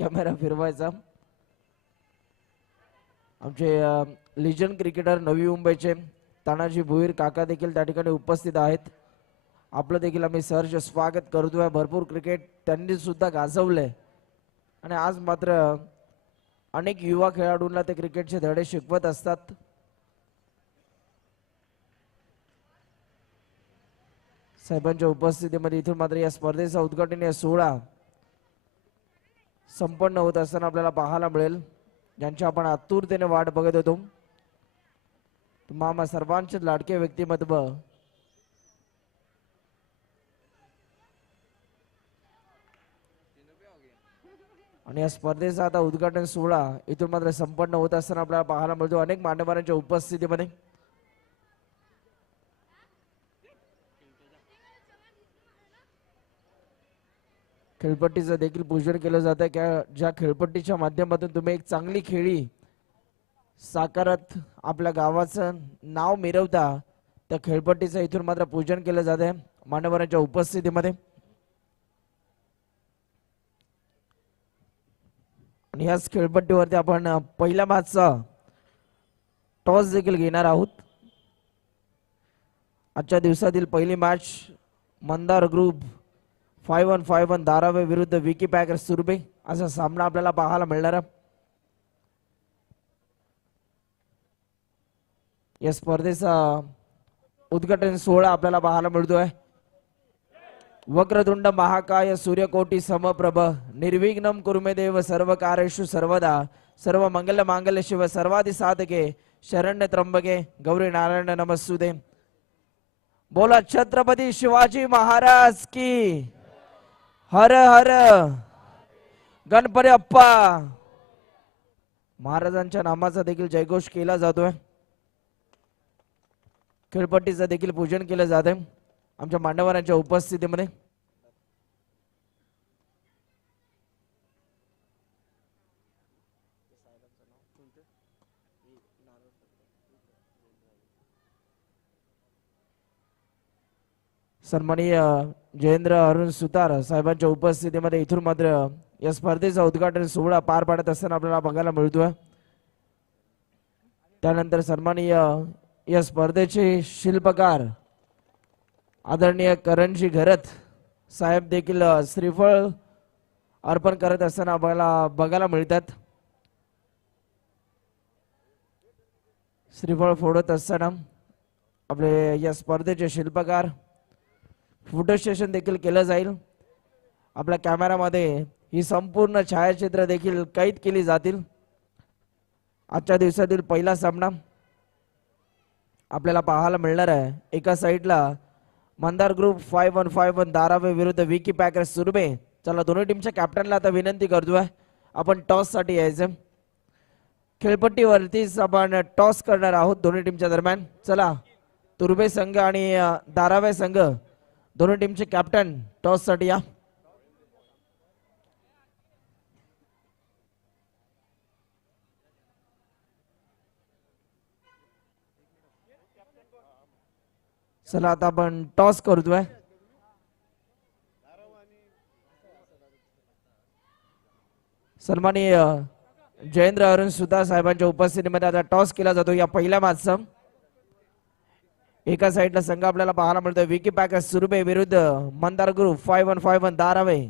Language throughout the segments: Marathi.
कॅमेरा फिरवायचा. आमचे लिजन क्रिकेटर नवी मुंबईचे तानाजी भुईर काका देखील त्या ठिकाणी उपस्थित आहेत. आपलं देखील आम्ही सहर्ष स्वागत करतोय भरपूर क्रिकेट त्यांनी सुद्धा गाजवलंय. आणि आज मात्र अनेक युवा खेळाडूंना ते क्रिकेटचे धडे शिकवत असतात. साहेबांच्या उपस्थितीमध्ये इथून मात्र या स्पर्धेचा उद्घाटनीय या सोहळा संपन्न होत असताना आपल्याला पाहायला मिळेल. ज्यांची आपण आतुरतेने वाट बघत होतो. मामा सर्वांचे लाडके व्यक्तिमत्व. आणि या स्पर्धेचा आता उद्घाटन सोहळा इथून मात्र संपन्न होत असताना आपल्याला पाहायला मिळतो. अनेक मान्यवरांच्या उपस्थितीमध्ये. खेळपट्टीचं देखील पूजन केलं जातं. त्या ज्या खेळपट्टीच्या माध्यमातून तुम्ही एक चांगली खेळी साकारत आपल्या गावाचं नाव मिरवता त्या खेळपट्टीचं इथून मात्र पूजन केलं जाते मान्यवरांच्या उपस्थितीमध्ये. आणि याच खेळपट्टीवरती आपण पहिल्या मॅचचा टॉस देखील घेणार आहोत. आजच्या दिवसातील पहिली match Mandar group five one five one Dharave विरुद्ध विकी पॅकर सुरबे असा सामना आपल्याला पाहायला मिळणार या स्पर्धेचा उद्घाटन सोहळा आपल्याला पाहायला मिळतोय. वक्रतुंड महाकाय सूर्यकोटी समप्रभ. निर्विघ्नम कुर्मेदेव सर्व कार्येषु सर्वदा. सर्व मंगल मांगल्य शिव सर्वादि साधके. शरण्य त्र्यंबके. गौरी नारायण नमस्सुदे बोला छत्रपती शिवाजी महाराज की हर हर गणपती अप्पा. महाराजांच्या नामाचा देखील जयघोष केला जातोय. खेळपट्टीचं देखील पूजन केलं जात आहे आमच्या मांडवरांच्या उपस्थितीमध्ये. सन्माननीय जयेंद्र अरुण सुतार साहेबांच्या उपस्थितीमध्ये इथून मात्र या स्पर्धेचा उद्घाटन सोहळा पार पाडत असताना आपल्याला बघायला मिळतोय. त्यानंतर सन्माननीय या स्पर्धेचे शिल्पकार आदरणीय करणजी घरत साहेब देखील श्रीफळ अर्पण करत असताना आपल्याला बघायला मिळतात. श्रीफळ फोडत असताना आपले या स्पर्धेचे शिल्पकार फोटो स्टेशन देखील केलं जाईल. आपल्या कॅमेरामध्ये ही संपूर्ण छायाचित्र देखील कैद केली जातील. आजच्या दिवसातील पहिला सामना आपल्याला पाहायला मिळणार आहे. एका साईडला Mandar group five one five one Darave विरुद्ध विकी पॅकर्स सुरबे चला दोन्ही टीमच्या कॅप्टनला आता विनंती करतोय आपण टॉससाठी यायचं. खेळपट्टीवरतीच आपण टॉस करणार आहोत दोन्ही टीमच्या दरम्यान. चला तुर्बे संघ आणि दारावे संघ दोन्ही टीमचे कॅप्टन टॉससाठी या. चला आता आपण टॉस करतोय. सन्माननीय जयेंद्र अरुण सुद्धा साहेबांच्या उपस्थितीमध्ये आता टॉस केला जातो या पहिल्या मॅचचा एका साईडला संघ आपल्याला पाहायला मिळतोय. विकी पॅकर्स सुरबे विरुद्ध Mandar group five one five one Darave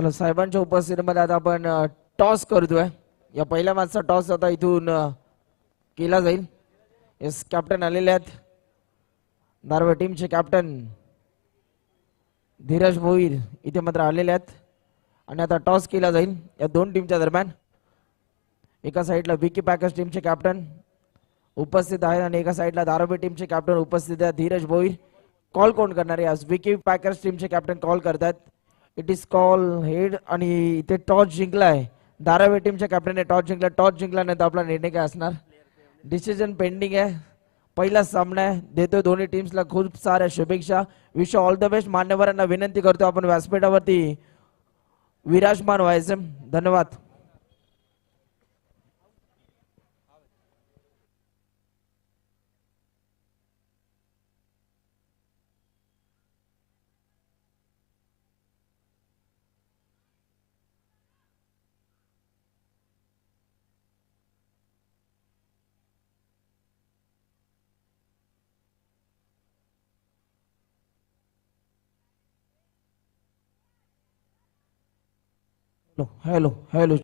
चला साहेबांच्या उपस्थितीमध्ये आता आपण टॉस करतोय. या पहिल्या मॅचचा टॉस आता इथून केला जाईल. येस कॅप्टन आलेले आहेत. दारवे टीमचे कॅप्टन धीरज भोईर इथे मात्र आलेले आहेत. आणि आता टॉस केला जाईल या दोन टीमच्या दरम्यान. एका साईडला विकी पॅकर्स टीमचे कॅप्टन उपस्थित आहेत आणि एका साईडला दारोबे टीमचे कॅप्टन उपस्थित आहेत. धीरज भोईर कॉल कोण करणार आहे? आज विकी पॅकर्स टीमचे कॅप्टन कॉल करतात इट इज कॉल हेड आणि इथे टॉस जिंकलाय धारावी टीमच्या कॅप्टनने टॉस जिंकला. टॉस तर आपला निर्णय काय असणार? डिसिजन पेंडिंग आहे. पहिला सामना आहे. देतोय दोन्ही टीम्सला खूप साऱ्या शुभेच्छा. विश ऑल द बेस्ट मान्यवरांना विनंती करतो आपण व्यासपीठावरती. विराजमान व्हायचं. धन्यवाद. hello, hello,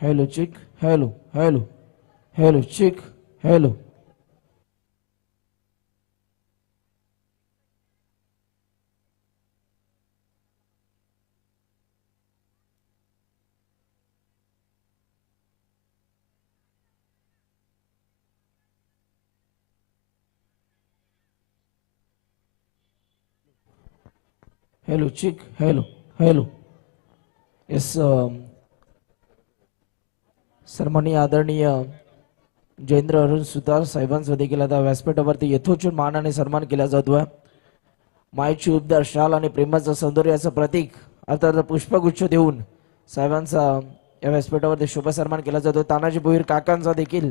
hello, chick, hello, hello, hello, chick, hello. Hello chick. Hello. Hello hello um, सन्माननीय आदरणीय जयेंद्र अरुण सुतार साहेबांचा देखील आता व्यासपीठावरती यथोचित आणि सन्मान केला जातोय मायची उबदार शाल आणि प्रेमाचं सौंदर्याचं प्रतीक अर्थात पुष्पगुच्छ देऊन साहेबांचा या व्यासपीठावरती शुभ सन्मान केला जातो तानाजी भोईर काकांचा देखील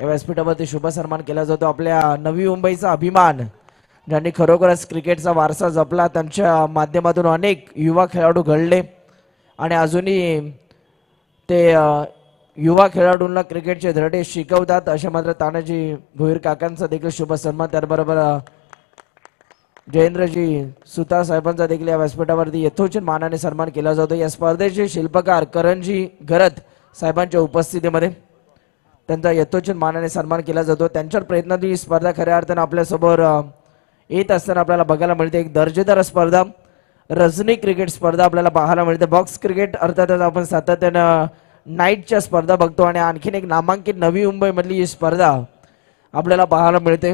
या व्यासपीठावरती शुभ सन्मान केला जातो आपल्या नवी मुंबईचा अभिमान ज्यांनी खरोखरच क्रिकेटचा वारसा जपला त्यांच्या माध्यमातून अनेक युवा खेळाडू घडले. आणि अजूनही ते युवा खेळाडूंना क्रिकेटचे धडे शिकवतात. अशा मात्र तानाजी भुईर काकांचा देखील शुभ सन्मान. त्याचबरोबर जयेंद्रजी सुतार साहेबांचा देखील या व्यासपीठावरती यथोचित मानाने सन्मान केला जातो. या स्पर्धेचे शिल्पकार करणजी गरत साहेबांच्या उपस्थितीमध्ये त्यांचा यथोचित मानाने सन्मान केला जातो. त्यांच्या प्रयत्नातून ही स्पर्धा खऱ्या अर्थानं आपल्यासमोर येत असताना आपल्याला बघायला मिळते एक दर्जेदार स्पर्धा. रजनी क्रिकेट स्पर्धा आपल्याला पाहायला मिळते. बॉक्स क्रिकेट अर्थातच आपण सातत्यानं नाईटच्या स्पर्धा बघतो आणि आणखीन एक नामांकित नवी मुंबईमधली ही स्पर्धा आपल्याला पाहायला मिळते.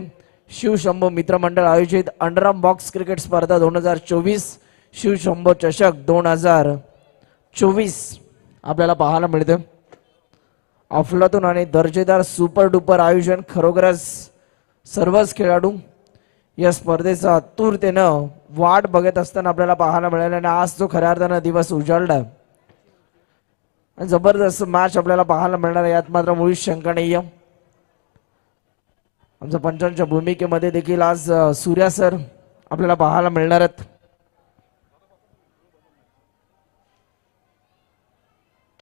शिवशंभो मित्रमंडळ आयोजित अंडरआर्म बॉक्स क्रिकेट स्पर्धा दोन हजार चोवीस शिवशंभो चषक दोन हजार चोवीस आपल्याला पाहायला मिळते. अफलातून आणि दर्जेदार सुपर डुपर आयोजन खरोखरच सर्वच खेळाडू या स्पर्धेचा आतुरतेनं वाट बघत असताना आपल्याला पाहायला मिळालं आणि आज तो खऱ्या अर्थानं दिवस उजाडला आणि जबरदस्त मॅच आपल्याला पाहायला मिळणार आहे यात मात्र मुळीच शंका नाहीये आमच्या पंचांच्या भूमिकेमध्ये देखील आज सूर्या सर आपल्याला पाहायला मिळणार आहेत.